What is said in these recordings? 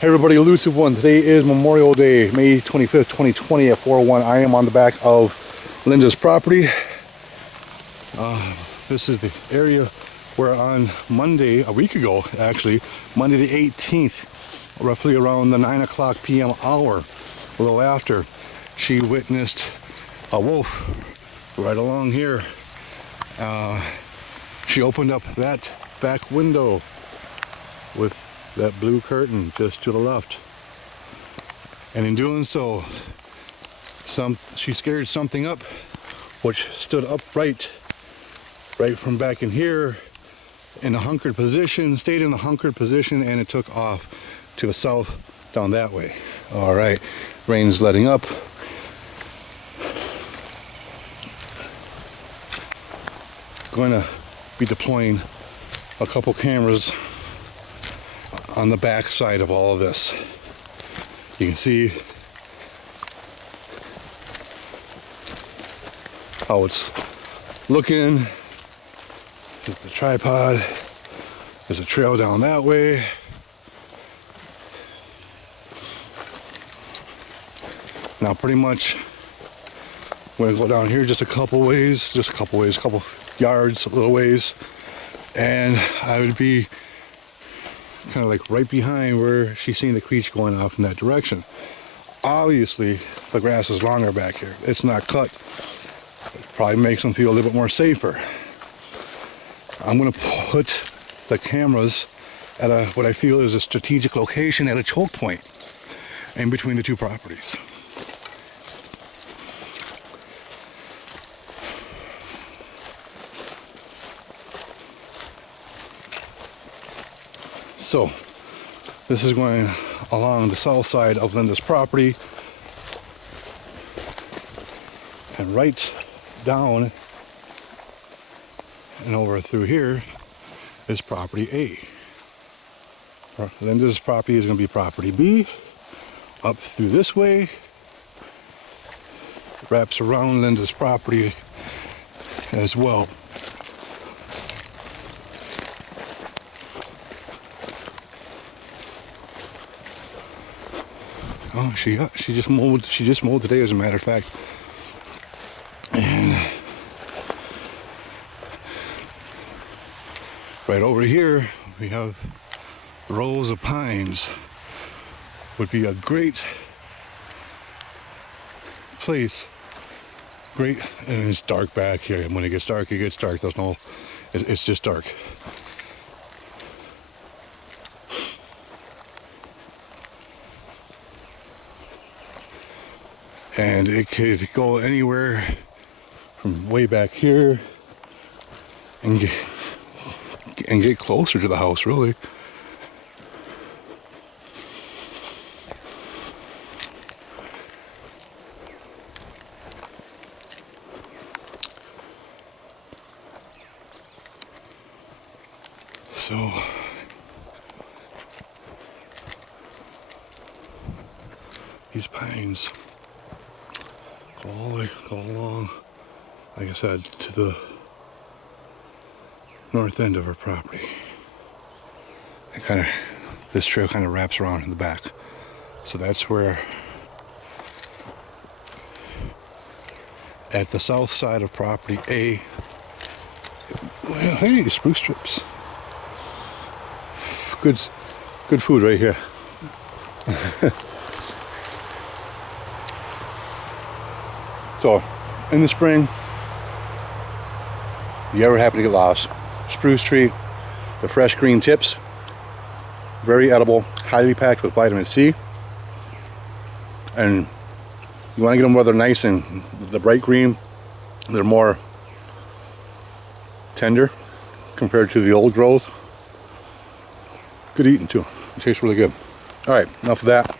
Hey everybody, Elusive One. Today is Memorial Day, May 25th, 2020 at 4:01. I am on the back of Linda's property. This is the area where on Monday, a week ago actually, Monday the 18th, roughly around the 9 o'clock p.m. hour, a little after, she witnessed a wolf right along here. She opened up that back window with that blue curtain just to the left, and in doing so she scared something up which stood upright right from back in here in a hunkered position, stayed in the hunkered position, and it took off to the south down that way. All right, rain's letting up. Going to be deploying a couple cameras on the back side of all of this. You can see how it's looking. There's the tripod. There's a trail down that way. Now pretty much I'm going to go down here just a couple yards, a little ways, and I would be kind of like right behind where she's seeing the creech going off in that direction. Obviously, the grass is longer back here. It's not cut. It probably makes them feel a little bit more safer. I'm going to put the cameras at what I feel is a strategic location at a choke point in between the two properties. So this is going along the south side of Linda's property, and right down and over through here is property A. Linda's property is going to be property B. Up through this way, wraps around Linda's property as well. Oh, she just mowed. She just mowed today, as a matter of fact. And right over here, we have rows of pines. Would be a great place. Great, and it's dark back here. And when it gets dark, it gets dark. There's no, it's just dark. And it could go anywhere from way back here and get closer to the house, really. So these pines go along, like I said, to the north end of our property. And this trail kind of wraps around in the back. So that's where, at the south side of property A, well, hey, spruce strips. Good food right here. So, in the spring, you ever happen to get lost, spruce tree, the fresh green tips, very edible, highly packed with vitamin C, and you want to get them where they're nice and the bright green, they're more tender compared to the old growth. Good eating too. It tastes really good. All right, enough of that.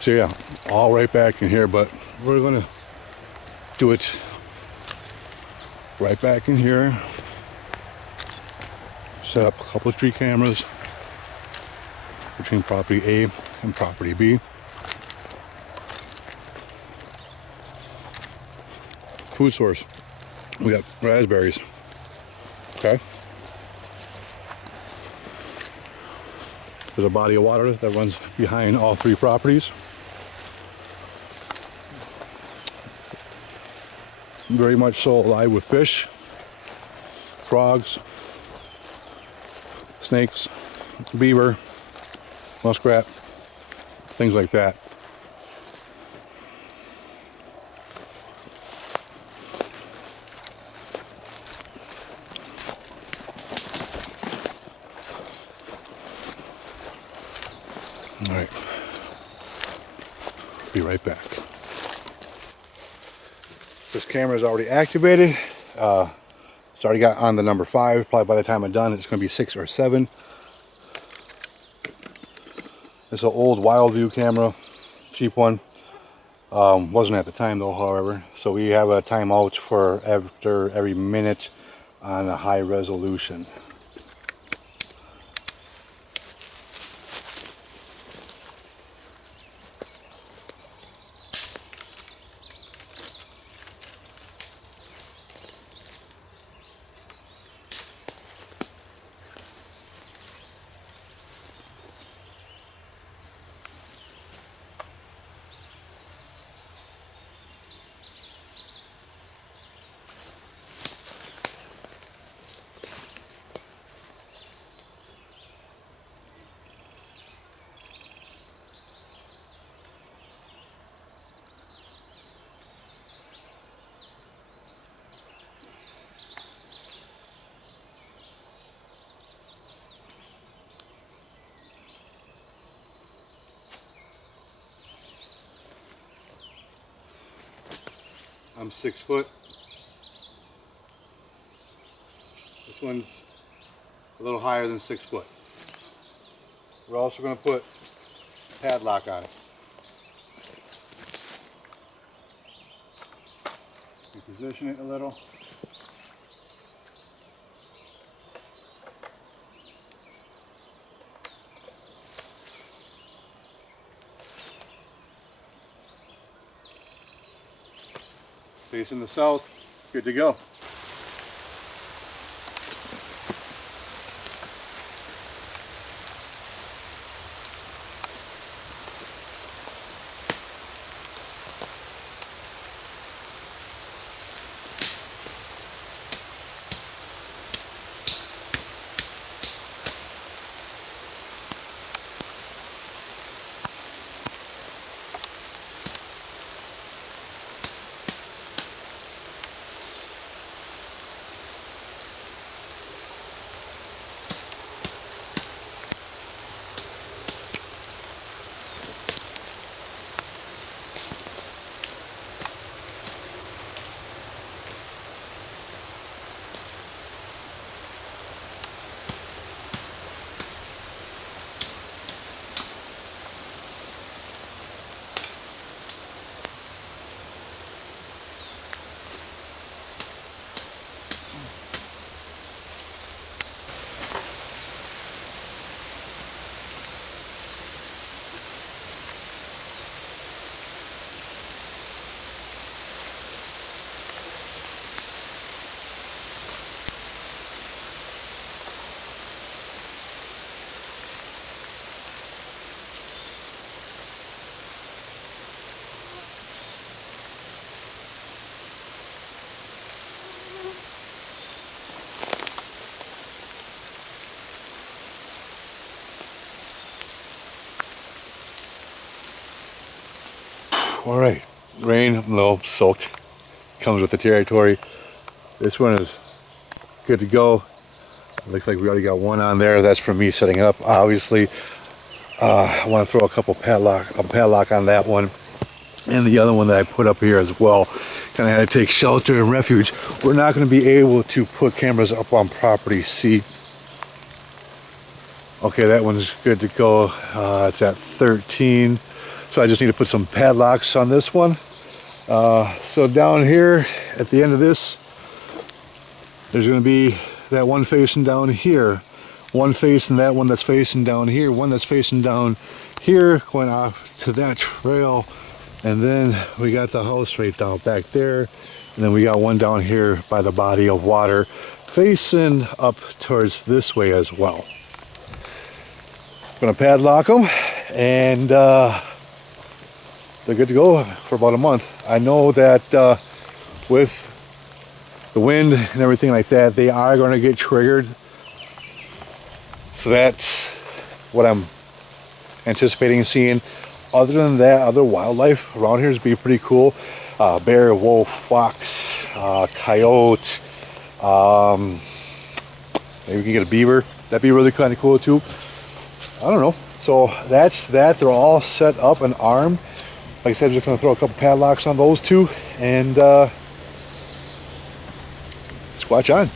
So yeah, all right back in here, but we're gonna do it right back in here. Set up a couple of tree cameras between property A and property B. Food source. We got raspberries. Okay. There's a body of water that runs behind all three properties. Very much so alive with fish, frogs, snakes, beaver, muskrat, things like that. All right, be right back. This camera is already activated. It's already got on the number 5. Probably by the time I'm done, it's going to be 6 or 7. It's an old wild view camera, cheap one. Wasn't at the time though, however. So we have a timeout for after every minute on a high resolution. I'm 6 foot. This one's a little higher than 6 foot. We're also going to put padlock on it. You position it a little. Facing the south, good to go. All right, rain, a little soaked, comes with the territory. This one is good to go. Looks like we already got one on there. That's from me setting up. Obviously, I want to throw a padlock on that one, and the other one that I put up here as well. Kind of had to take shelter and refuge. We're not going to be able to put cameras up on property C. Okay, that one's good to go. It's at 13. So I just need to put some padlocks on this one. So down here at the end of this, there's going to be that one facing down here, one facing that one that's facing down here, one that's facing down here going off to that trail, and then we got the house right down back there, And then we got one down here by the body of water facing up towards this way as well. Gonna padlock them, and they're good to go for about a month. I know that with the wind and everything like that, they are going to get triggered. So that's what I'm anticipating seeing. Other than that, other wildlife around here is be pretty cool. Bear, wolf, fox, coyote. Maybe we can get a beaver. That'd be really kind of cool too. I don't know. So that's that. They're all set up and armed. Like I said, I'm just going to throw a couple padlocks on those two, and squatch on.